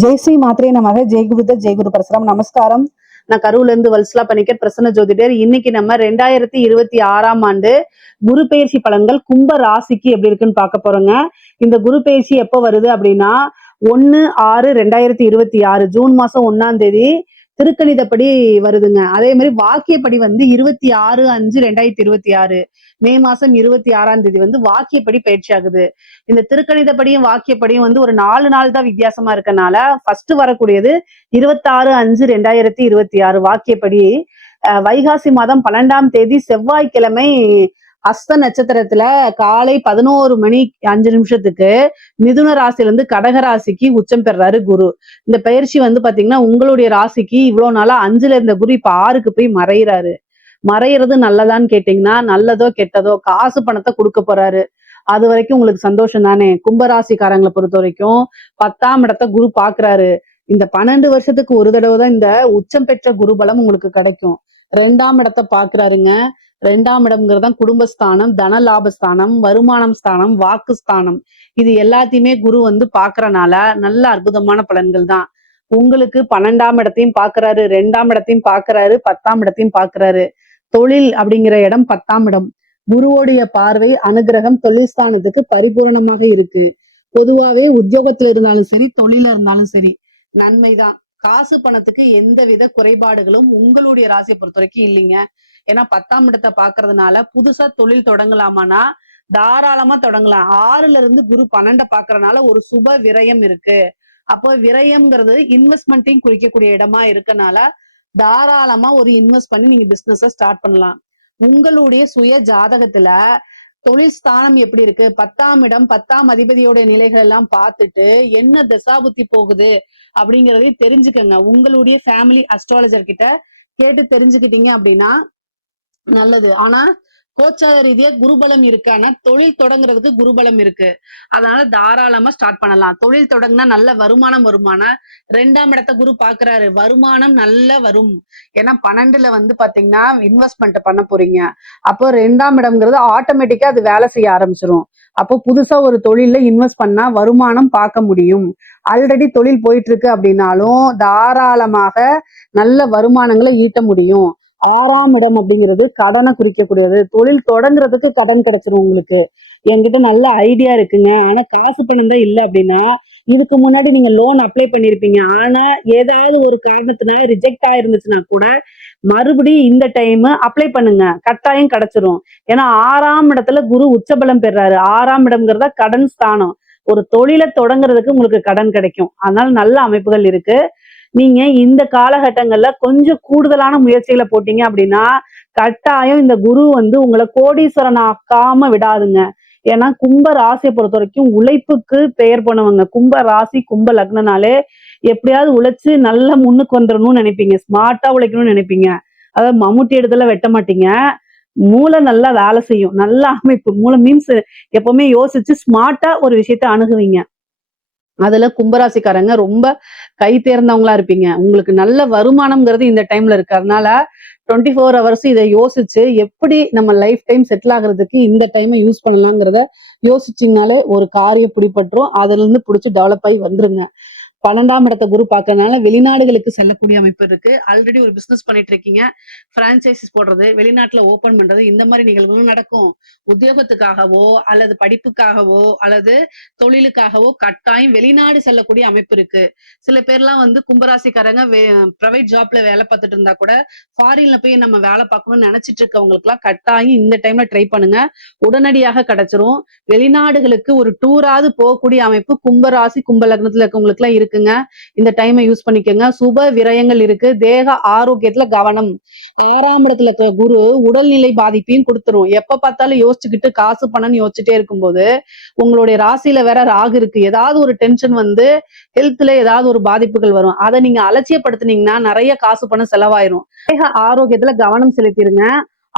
ஜெய் ஸ்ரீ மாத்திரே நமக ஜெய் குருத ஜெய் குரு பரசுராம். நமஸ்காரம். நான் கரூர்ல இருந்து வல்சலா பணிக்கர் பிரசன்ன ஜோதிடர். இன்னைக்கு நம்ம 2026 ஆண்டு குரு பெயர்ச்சி பலன்கள் கும்ப ராசிக்கு எப்படி இருக்குன்னு பார்க்க போறோங்க. இந்த குரு பெயர்ச்சி எப்போ வருது அப்படின்னா 1/6/2026 ஜூன் மாசம் 1ஆம் தேதி திருக்கணிதப்படி வருதுங்க. அதே மாதிரி வாக்கியப்படி 26/5/2026 மே மாசம் 26ஆம் தேதி வாக்கியப்படி பயிற்சி ஆகுது. இந்த திருக்கணிதப்படியும் வாக்கியப்படியும் ஒரு 4 நாள் தான் வித்தியாசமா இருக்கனால ஃபர்ஸ்ட் வரக்கூடியது 26/5/2026 வாக்கியப்படி வைகாசி மாதம் 12ஆம் தேதி செவ்வாய்க்கிழமை அஸ்த நட்சத்திரத்துல காலை 11:05 மிதுன ராசியிலிருந்து கடக ராசிக்கு உச்சம் பெறாரு குரு. இந்த பயிற்சி பாத்தீங்கன்னா உங்களுடைய ராசிக்கு இவ்வளவு நாளா 5ல இருந்த குரு இப்ப 6க்கு போய் மறையிறாரு. மறையிறது நல்லதான்னு கேட்டீங்கன்னா நல்லதோ கெட்டதோ காசு பணத்தை கொடுக்க போறாரு. அது வரைக்கும் உங்களுக்கு சந்தோஷம் தானே. கும்பராசிக்காரங்களை பொறுத்த வரைக்கும் 10ஆம் இடத்தை குரு பாக்குறாரு. இந்த 12 வருஷத்துக்கு ஒரு தடவை தான் இந்த உச்சம் பெற்ற குரு பலம் உங்களுக்கு கிடைக்கும். 2ஆம் இடத்தை பாக்குறாருங்க. 2ஆம் இடம்ங்கிறதான் குடும்பஸ்தானம், தன லாபஸ்தானம், வருமானம் ஸ்தானம், வாக்கு ஸ்தானம். இது எல்லாத்தையுமே குரு பாக்குறனால நல்ல அற்புதமான பலன்கள் தான். உங்களுக்கு 12ஆம் இடத்தையும் பாக்குறாரு, 2ஆம் இடத்தையும் பாக்குறாரு, 10ஆம் இடத்தையும் பாக்குறாரு. தொழில் அப்படிங்கிற இடம் 10ஆம் இடம். குருவோடைய பார்வை அனுகிரகம் தொழில் ஸ்தானத்துக்கு பரிபூரணமாக இருக்கு. பொதுவாவே உத்தியோகத்துல இருந்தாலும் சரி, தொழில இருந்தாலும் சரி நன்மைதான். காசு பணத்துக்கு எந்தவித குறைபாடுகளும் உங்களுடைய ராசியை பொறுத்த வரைக்கும் இல்லைங்க. ஏன்னா 10ஆம் இடத்தை பாக்குறதுனால புதுசா தொழில் தொடங்கலாமானா தாராளமா தொடங்கலாம். 6ல இருந்து குரு 12 பாக்குறதுனால ஒரு சுப விரயம் இருக்கு. அப்போ விரயம்ங்கிறது இன்வெஸ்ட்மெண்ட்டையும் குறிக்கக்கூடிய இடமா இருக்கனால தாராளமா ஒரு இன்வெஸ்ட் பண்ணி நீங்க பிசினஸ் ஸ்டார்ட் பண்ணலாம். உங்களுடைய சுய ஜாதகத்துல தொழில் ஸ்தானம் எப்படி இருக்கு, 10ஆம் இடம் 10ஆம் அதிபதியோட நிலைகள் எல்லாம் பார்த்துட்டு என்ன தசாபுத்தி போகுது அப்படிங்கிறதையும் தெரிஞ்சுக்கங்க. உங்களுடைய ஃபேமிலி அஸ்ட்ராலஜர் கிட்ட கேட்டு தெரிஞ்சுக்கிட்டீங்க அப்படின்னா நல்லது. ஆனா கோச்சார ரீதியா குருபலம் இருக்கானா தொழில் தொடங்குறதுக்கு குருபலம் இருக்கு. அதனால தாராளமா ஸ்டார்ட் பண்ணலாம். தொழில் தொடங்கினா நல்ல வருமானம் வருமான 2ஆம் இடத்தை குரு பாக்குறாரு. வருமானம் நல்ல வரும். ஏன்னா 12ல பாத்தீங்கன்னா இன்வெஸ்ட்மெண்ட் பண்ண போறீங்க. அப்போ 2ஆம் இடம்ங்கிறது ஆட்டோமேட்டிக்கா அது வேலை செய்ய ஆரம்பிச்சிடும். அப்போ புதுசா ஒரு தொழில இன்வெஸ்ட் பண்ணா வருமானம் பார்க்க முடியும். ஆல்ரெடி தொழில் போயிட்டு இருக்கு அப்படின்னாலும் தாராளமாக நல்ல வருமானங்களை ஈட்ட முடியும். 6ஆம் இடம் அப்படிங்கிறது கடனை குறிக்கக்கூடியது. தொழில் தொடங்குறதுக்கு கடன் கிடைச்சிரும் உங்களுக்கு. என்கிட்ட நல்ல ஐடியா இருக்குங்க, ஆனா காசு பணம் தான் இல்லை அப்படின்னா இதுக்கு முன்னாடி நீங்க லோன் அப்ளை பண்ணிருப்பீங்க. ஆனா ஏதாவது ஒரு காரணத்தினால ரிஜெக்ட் ஆயிருந்துச்சுன்னா கூட மறுபடியும் இந்த டைம் அப்ளை பண்ணுங்க, கட்டாயம் கிடைச்சிரும். ஏன்னா 6ஆம் இடத்துல குரு உச்சபலம் பெறாரு. 6ஆம் இடம்ங்கிறத கடன் ஸ்தானம். ஒரு தொழிலை தொடங்குறதுக்கு உங்களுக்கு கடன் கிடைக்கும். அதனால நல்ல அமைப்புகள் இருக்கு. நீங்க இந்த காலகட்டங்கள்ல கொஞ்சம் கூடுதலான முயற்சிகளை போட்டீங்க அப்படின்னா கட்டாயம் இந்த குரு உங்களை கோடீஸ்வரன் ஆக்காம விடாதுங்க. ஏன்னா கும்ப ராசியை பொறுத்த வரைக்கும் உழைப்புக்கு பெயர் போனவங்க. கும்ப ராசி கும்ப லக்னனாலே எப்படியாவது உழைச்சு நல்லா முன்னுக்கு வந்துடணும்னு நினைப்பீங்க, ஸ்மார்ட்டா உழைக்கணும்னு நினைப்பீங்க. அதாவது மம்முட்டி இடத்துல வெட்ட மாட்டீங்க. மூளை நல்லா வேலை செய்யும். நல்ல அமைப்பு. மூளை மீன்ஸ் எப்பவுமே யோசிச்சு ஸ்மார்ட்டா ஒரு விஷயத்த அணுகுவீங்க. அதுல கும்பராசிக்காரங்க ரொம்ப கை தேர்ந்தவங்களா இருப்பீங்க. உங்களுக்கு நல்ல வருமானம்ங்கிறது இந்த டைம்ல இருக்கு. அதனால 24 ஹவர்ஸ் இதை யோசிச்சு எப்படி நம்ம லைஃப் டைம் செட்டில் ஆகுறதுக்கு இந்த டைமை யூஸ் பண்ணலாங்கிறத யோசிச்சிங்கனாலே ஒரு காரியம் பிடிபட்டுரும். அதுல இருந்து பிடிச்சி டெவலப் ஆகி வந்துருங்க. 12ஆம் இடத்தை குரு பார்க்கறதுனால வெளிநாடுகளுக்கு செல்லக்கூடிய அமைப்பு இருக்கு. ஆல்ரெடி ஒரு பிசினஸ் பண்ணிட்டு இருக்கீங்க, பிரான்சைசிஸ் போடுறது, வெளிநாட்டுல ஓபன் பண்றது, இந்த மாதிரி நிகழ்வுகளும் நடக்கும். உத்தியோகத்துக்காகவோ அல்லது படிப்புக்காகவோ அல்லது தொழிலுக்காகவோ கட்டாயம் வெளிநாடு செல்லக்கூடிய அமைப்பு இருக்கு. சில பேர்லாம் கும்பராசிக்காரங்க பிரைவேட் ஜாப்ல வேலை பார்த்துட்டு இருந்தா கூட ஃபாரின்ல போய் நம்ம வேலை பார்க்கணும்னு நினைச்சிட்டு இருக்கவங்களுக்கு எல்லாம் கட்டாயம் இந்த டைம்ல ட்ரை பண்ணுங்க, உடனடியாக கிடைச்சிரும். வெளிநாடுகளுக்கு ஒரு டூராவது போகக்கூடிய அமைப்பு கும்பராசி கும்ப லக்னத்துல இருக்கவங்களுக்கு எல்லாம் இருக்குங்க. இந்த டைமை யூஸ் பண்ணிக்கோங்க. சுப விரயங்கள் இருக்கு. தேக ஆரோக்கியத்துல கவனம். 6ஆம் இடத்துல இருக்க குரு உடல்நிலை பாதிப்பையும் கொடுத்துரும். எப்ப பார்த்தாலும் யோசிச்சுக்கிட்டு காசு பணம் யோசிச்சுட்டே இருக்கும்போது உங்களுடைய ராசியில வேற ராகு இருக்கு. ஏதாவது ஒரு டென்ஷன் ஹெல்த்ல ஏதாவது ஒரு பாதிப்புகள் வரும். அதை நீங்க அலட்சியப்படுத்தினீங்கன்னா நிறைய காசு பணம் செலவாயிரும். தேக ஆரோக்கியத்துல கவனம் செலுத்திருங்க.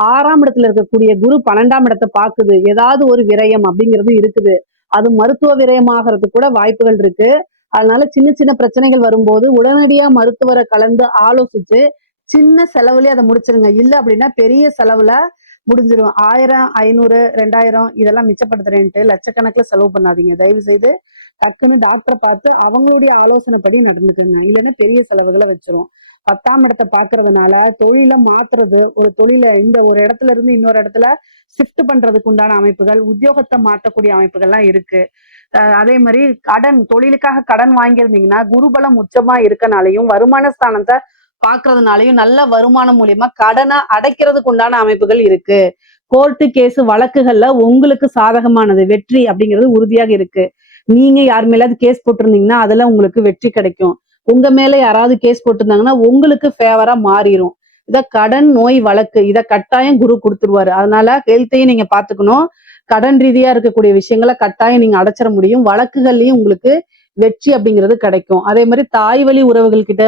6ஆம் இடத்துல இருக்கக்கூடிய குரு 12ஆம் இடத்தை பாக்குது. ஏதாவது ஒரு விரயம் அப்படிங்கிறது இருக்குது. அது மருத்துவ விரயமாகிறதுக்கு கூட வாய்ப்புகள் இருக்கு. அதனால சின்ன சின்ன பிரச்சனைகள் வரும்போது உடனடியா மருத்துவரை கலந்து ஆலோசிச்சு சின்ன செலவுலயே அதை முடிச்சிருங்க. இல்ல அப்படின்னா பெரிய செலவுல முடிஞ்சிரும். 1000, 500, 2000 இதெல்லாம் மிச்சப்படுத்துறேன்ட்டு லட்சக்கணக்குல செலவு பண்ணாதீங்க. தயவு செய்து டக்குன்னு டாக்டரை பார்த்து அவங்களுடைய ஆலோசனைப்படி நடந்துக்குங்க. இல்லைன்னா பெரிய செலவுகளை வச்சிரும். 10ஆம் இடத்தை பாக்குறதுனால தொழிலை மாத்துறது, ஒரு தொழில இந்த ஒரு இடத்துல இருந்து இன்னொரு இடத்துல ஷிஃப்ட் பண்றதுக்கு உண்டான அமைப்புகள், உத்தியோகத்தை மாற்றக்கூடிய அமைப்புகள்லாம் இருக்கு. அதே மாதிரி கடன், தொழிலுக்காக கடன் வாங்கியிருந்தீங்கன்னா குருபலம் உச்சமா இருக்கனாலையும் வருமான ஸ்தானத்தை பாக்குறதுனாலையும் நல்ல வருமானம் மூலியமா கடனை அடைக்கிறதுக்கு உண்டான அமைப்புகள் இருக்கு. கோர்ட்டு கேஸ் வழக்குகள்ல உங்களுக்கு சாதகமானது வெற்றி அப்படிங்கிறது உறுதியாக இருக்கு. நீங்க யார் மேலாவது கேஸ் போட்டிருந்தீங்கன்னா அதுல உங்களுக்கு வெற்றி கிடைக்கும். உங்க மேல யாராவது கேஸ் போட்டிருந்தாங்கன்னா உங்களுக்கு ஃபேவரா மாறிடும். இத கடன், நோய், வழக்கு இத கட்டாயம் குரு கொடுத்துருவாரு. அதனால ஹெல்த்தையும் நீங்க பாத்துக்கணும். கடன் ரீதியா இருக்கக்கூடிய விஷயங்களை கட்டாயம் நீங்க அடைச்சிட முடியும். வழக்குகள்லயும் உங்களுக்கு வெற்றி அப்படிங்கிறது கிடைக்கும். அதே மாதிரி தாய் வழி உறவுகள் கிட்ட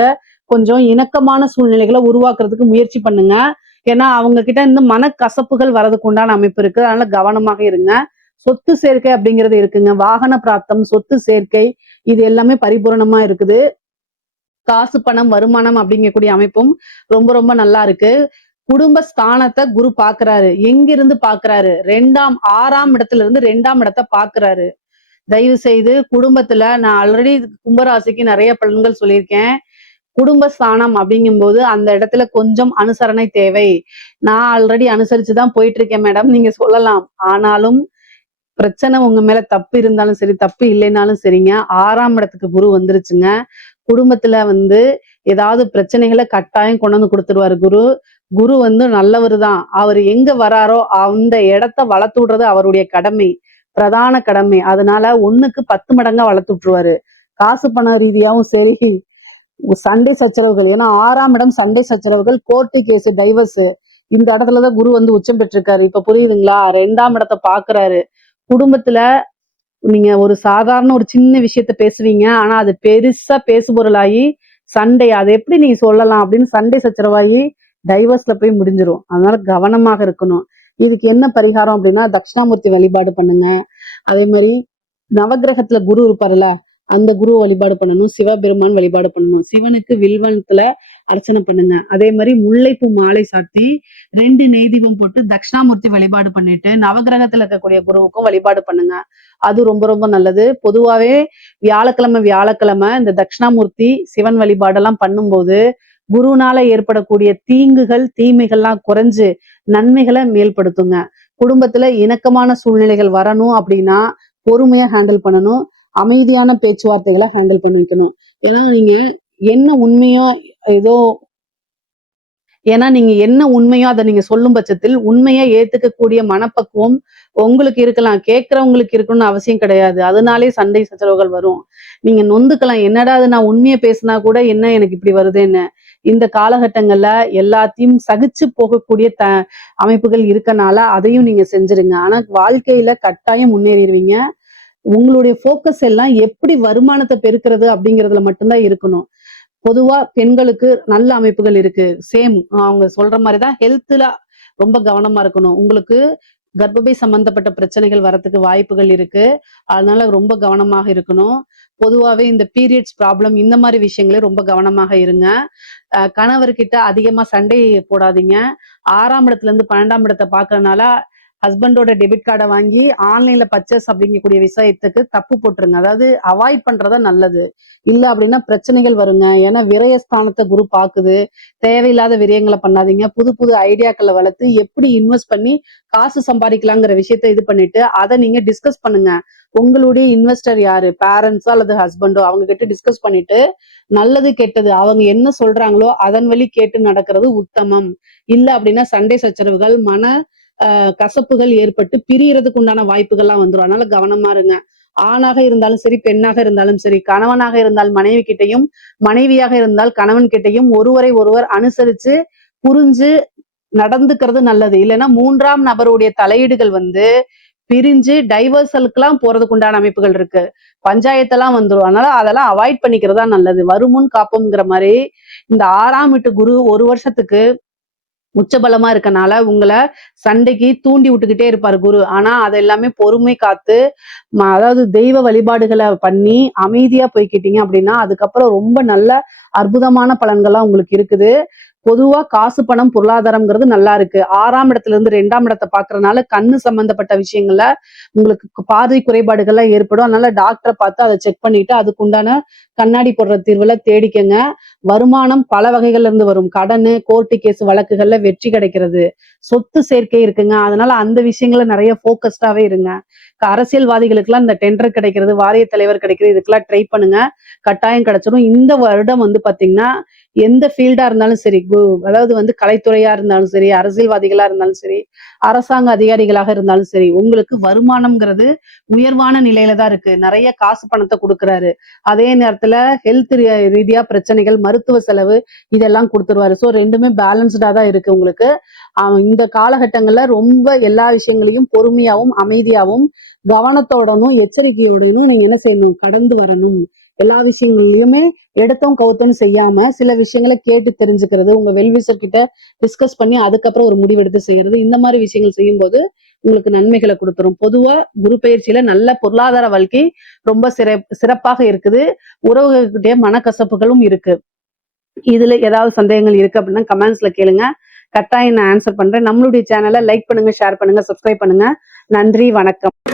கொஞ்சம் இணக்கமான சூழ்நிலைகளை உருவாக்குறதுக்கு முயற்சி பண்ணுங்க. ஏன்னா அவங்க கிட்ட இருந்து மனக்கசப்புகள் வரதுக்கு உண்டான அமைப்பு இருக்கு. அதனால கவனமாக இருங்க. சொத்து சேர்க்கை அப்படிங்கிறது இருக்குங்க. வாகன பிராப்தம், சொத்து சேர்க்கை இது எல்லாமே பரிபூரணமா இருக்குது. காசு, பணம், வருமானம் அப்படிங்கக்கூடிய அமைப்பும் ரொம்ப ரொம்ப நல்லா இருக்கு. குடும்ப ஸ்தானத்தை குரு பாக்குறாரு. எங்கிருந்து பாக்குறாரு? 6ஆம் இடத்துல இருந்து 2ஆம் இடத்தை பாக்குறாரு. தயவு செய்து குடும்பத்துல, நான் ஆல்ரெடி கும்பராசிக்கு நிறைய பலன்கள் சொல்லியிருக்கேன். குடும்பஸ்தானம் அப்படிங்கும்போது அந்த இடத்துல கொஞ்சம் அனுசரணை தேவை. நான் ஆல்ரெடி அனுசரிச்சுதான் போயிட்டு இருக்கேன் மேடம் நீங்க சொல்லலாம். ஆனாலும் பிரச்சனை உங்க மேல தப்பு இருந்தாலும் சரி, தப்பு இல்லைனாலும் சரிங்க, 6ஆம் இடத்துக்கு குரு வந்துருச்சுங்க. குடும்பத்துல ஏதாவது பிரச்சனைகளை கட்டாயம் கொண்டு வந்து கொடுத்துருவாரு குரு. குரு நல்லவர் தான். அவர் எங்க வராரோ அந்த இடத்த வளர்த்து விடுறது அவருடைய கடமை, பிரதான கடமை. அதனால 1க்கு 10 மடங்கா வளர்த்து விட்டுருவாரு. காசு பண ரீதியாவும் சரி, சண்டை சச்சரவுகள், ஏன்னா 6ஆம் இடம் சண்டை சச்சரவுகள், கோர்ட்டு கேஸ், டைவர்ஸ் இந்த இடத்துலதான் குரு உச்சம் பெற்றிருக்காரு. இப்ப புரியுதுங்களா? 2ஆம் இடத்தை பாக்குறாரு. குடும்பத்துல நீங்க ஒரு சாதாரண ஒரு சின்ன விஷயத்த பேசுவீங்க. ஆனா அது பெருசா பேசுபொருளாகி சண்டை, அதை எப்படி நீ சொல்லலாம் அப்படின்னு சண்டை சச்சரவாகி டைவர்ஸ்ல போய் முடிஞ்சிரும். அதனால கவனமாக இருக்கணும். இதுக்கு என்ன பரிகாரம் அப்படின்னா தட்சிணாமூர்த்தி வழிபாடு பண்ணுங்க. அதே மாதிரி நவகிரகத்துல குரு இருப்பாருல்ல, அந்த குரு வழிபாடு பண்ணணும். சிவபெருமான் வழிபாடு பண்ணணும். சிவனுக்கு வில்வனத்துல அர்ச்சனை பண்ணுங்க. அதே மாதிரி முல்லைப்பூ மாலை சாத்தி 2 நெய் தீபம் போட்டு தட்சிணாமூர்த்தி வழிபாடு பண்ணிட்டு நவகிரகத்துல இருக்கக்கூடிய குருவுக்கும் வழிபாடு பண்ணுங்க. அது ரொம்ப ரொம்ப நல்லது. பொதுவாவே வியாழக்கிழமை இந்த தட்சிணாமூர்த்தி சிவன் வழிபாடெல்லாம் பண்ணும்போது குருனால ஏற்படக்கூடிய தீங்குகள், தீமைகள்லாம் குறைஞ்சு நன்மைகளை மேல்படுத்துங்க. குடும்பத்துல இணக்கமான சூழ்நிலைகள் வரணும் அப்படின்னா பொறுமையா ஹேண்டில் பண்ணணும். அமைதியான பேச்சுவார்த்தைகளை ஹேண்டில் பண்ணி வைக்கணும். ஏன்னா நீங்க என்ன உண்மையோ ஏதோ ஏன்னா நீங்க என்ன உண்மையோ அதை நீங்க சொல்லும் பட்சத்தில் உண்மையை ஏத்துக்கக்கூடிய மனப்பக்குவம் உங்களுக்கு இருக்கலாம். கேட்கறவங்களுக்கு இருக்கணும்னு அவசியம் கிடையாது. அதனாலே சண்டை சச்சரவுகள் வரும். நீங்க நொந்துக்கலாம். என்னடா அது, நான் உண்மையை பேசினா கூட என்ன எனக்கு இப்படி வருதுன்னு. இந்த காலகட்டங்கள்ல எல்லாத்தையும் சகிச்சு போகக்கூடிய அமைப்புகள் இருக்கனால அதையும் நீங்க செஞ்சிருங்க. ஆனா வாழ்க்கையில கட்டாயம் முன்னேறிடுவீங்க. உங்களுடைய போக்கஸ் எல்லாம் எப்படி வருமானத்தை பெருக்கிறது அப்படிங்கிறதுல மட்டும்தான் இருக்கணும். பொதுவா பெண்களுக்கு நல்ல அமைப்புகள் இருக்கு. சேம் அவங்க சொல்ற மாதிரிதான் ஹெல்த்ல ரொம்ப கவனமா இருக்கணும். உங்களுக்கு கர்ப்பப்பை சம்பந்தப்பட்ட பிரச்சனைகள் வரத்துக்கு வாய்ப்புகள் இருக்கு. அதனால ரொம்ப கவனமாக இருக்கணும். பொதுவாவே இந்த பீரியட்ஸ் ப்ராப்ளம் இந்த மாதிரி விஷயங்களே ரொம்ப கவனமாக இருங்க. கணவர்கிட்ட அதிகமா சண்டை போடாதீங்க. 6ஆம் இடத்துல இருந்து 12ஆம் இடத்தை பாக்குறதுனால ஹஸ்பண்டோட டெபிட் கார்டை வாங்கி ஆன்லைன்ல பர்ச்சேஸ் அப்படிங்கக்கூடிய விஷயத்துக்கு தப்பு போட்டுருங்க. அதாவது அவாய்ட் பண்றதா நல்லது. இல்ல அப்படின்னா பிரச்சனைகள் வருங்க. ஏன்னா விரயஸ்தானத்தை குரு பாக்குது. தேவையில்லாத விரயங்களை பண்ணாதீங்க. புது புது ஐடியாக்களை வளர்த்து எப்படி இன்வெஸ்ட் பண்ணி காசு சம்பாதிக்கலாங்கிற விஷயத்த இது பண்ணிட்டு அதை நீங்க டிஸ்கஸ் பண்ணுங்க. உங்களுடைய இன்வெஸ்டர் யாரு? பேரண்ட்ஸோ அல்லது ஹஸ்பண்டோ, அவங்க கிட்ட டிஸ்கஸ் பண்ணிட்டு நல்லது கெட்டது அவங்க என்ன சொல்றாங்களோ அதன் வழி கேட்டு நடக்கிறது உத்தமம். இல்ல அப்படின்னா சண்டை சச்சரவுகள், மன கசப்புகள் ஏற்பட்டு பிரியறதுக்கு உண்டான வாய்ப்புகள்லாம் வந்துடும். அதனால கவனமா இருங்க. ஆணாக இருந்தாலும் சரி, பெண்ணாக இருந்தாலும் சரி, கணவனாக இருந்தால் மனைவி கிட்டையும், மனைவியாக இருந்தால் கணவன் கிட்டையும் ஒருவரை ஒருவர் அனுசரிச்சு புரிஞ்சு நடந்துக்கிறது நல்லது. இல்லைன்னா 3ஆம் நபருடைய தலையீடுகள் பிரிஞ்சு டைவர்சலுக்குலாம் போறதுக்கு உண்டான அமைப்புகள் இருக்கு. பஞ்சாயத்தெல்லாம் வந்துடும். அதனால அதெல்லாம் அவாய்ட் பண்ணிக்கிறதா நல்லது. வருமுன் காப்போம்ங்கிற மாதிரி இந்த 6ஆம் வீட்டு குரு 1 வருஷத்துக்கு உச்சபலமா இருக்கனால உங்களை சண்டைக்கு தூண்டி விட்டுக்கிட்டே இருப்பாரு குரு. ஆனா அது எல்லாமே பொறுமை காத்து அதாவது தெய்வ வழிபாடுகளை பண்ணி அமைதியா போய்க்கிட்டீங்க அப்படின்னா அதுக்கப்புறம் ரொம்ப நல்ல அற்புதமான பலன்கள்லாம் உங்களுக்கு இருக்குது. பொதுவா காசு பணம் பொருளாதாரம்ங்கிறது நல்லா இருக்கு. 6ஆம் இடத்துல இருந்து 2ஆம் இடத்தை பாக்குறதுனால கண்ணு சம்பந்தப்பட்ட விஷயங்கள்ல உங்களுக்கு பார்வை குறைபாடுகள்லாம் ஏற்படும். அதனால டாக்டரை பார்த்து அதை செக் பண்ணிட்டு அதுக்குண்டான கண்ணாடி போடுற தீர்வுல தேடிக்கங்க. வருமானம் பல வகைகள்ல இருந்து வரும். கடனு, கோர்ட்டு கேஸ் வழக்குகள்ல வெற்றி கிடைக்கிறது. சொத்து சேர்க்கை இருக்குங்க. அதனால அந்த விஷயங்கள நிறைய போக்கஸ்டாவே இருங்க. அரசியல்வாதிகளுக்கெல்லாம் இந்த டெண்டர் கிடைக்கிறது, வாரிய தலைவர் கிடைக்கிறது, இதுக்கெல்லாம் ட்ரை பண்ணுங்க. கட்டாயம் கிடைச்சிடும். இந்த வருடம் வந்து பாத்தீங்கன்னா எந்த ஃபீல்டா இருந்தாலும் சரி, அதாவது வந்து கலைத்துறையா இருந்தாலும் சரி, அரசியல்வாதிகளா இருந்தாலும் சரி, அரசாங்க அதிகாரிகளாக இருந்தாலும் சரி, உங்களுக்கு வருமானம்ங்கிறது உயர்வான நிலையில தான் இருக்கு. நிறைய காசு பணத்தை கொடுக்குறாரு. அதே நேரத்துல ஹெல்த் ரீதியா பிரச்சனைகள், மருத்துவ செலவு இதெல்லாம் கொடுத்துருவாரு. ஸோ ரெண்டுமே பேலன்ஸ்டா தான் இருக்கு உங்களுக்கு. இந்த காலகட்டங்கள்ல ரொம்ப எல்லா விஷயங்களையும் பொறுமையாவும், அமைதியாவும், கவனத்தோடனும், எச்சரிக்கையோடனும் நீங்க என்ன செய்யணும்? கடந்து வரணும். எல்லா விஷயங்கள்லயுமே எடுத்தோம் கவுத்தோன்னு செய்யாம சில விஷயங்களை கேட்டு தெரிஞ்சுக்கிறது, உங்க வெல்விஷர் கிட்ட டிஸ்கஸ் பண்ணி அதுக்கப்புறம் ஒரு முடிவெடுத்து செய்யறது, இந்த மாதிரி விஷயங்கள் செய்யும் போது உங்களுக்கு நன்மைகளை கொடுத்துரும். பொதுவா குரு பயிற்சியில நல்ல பொருளாதார வாழ்க்கை ரொம்ப சிறப்பாக இருக்குது. உறவுகளுடைய மனக்கசப்புகளும் இருக்கு. இதுல ஏதாவது சந்தேகங்கள் இருக்கு அப்படின்னா கமெண்ட்ஸ்ல கேளுங்க. கட்டாயம் நான் ஆன்சர் பண்றேன். நம்மளுடைய சேனலை லைக் பண்ணுங்க, ஷேர் பண்ணுங்க, சப்ஸ்கிரைப் பண்ணுங்க. நன்றி, வணக்கம்.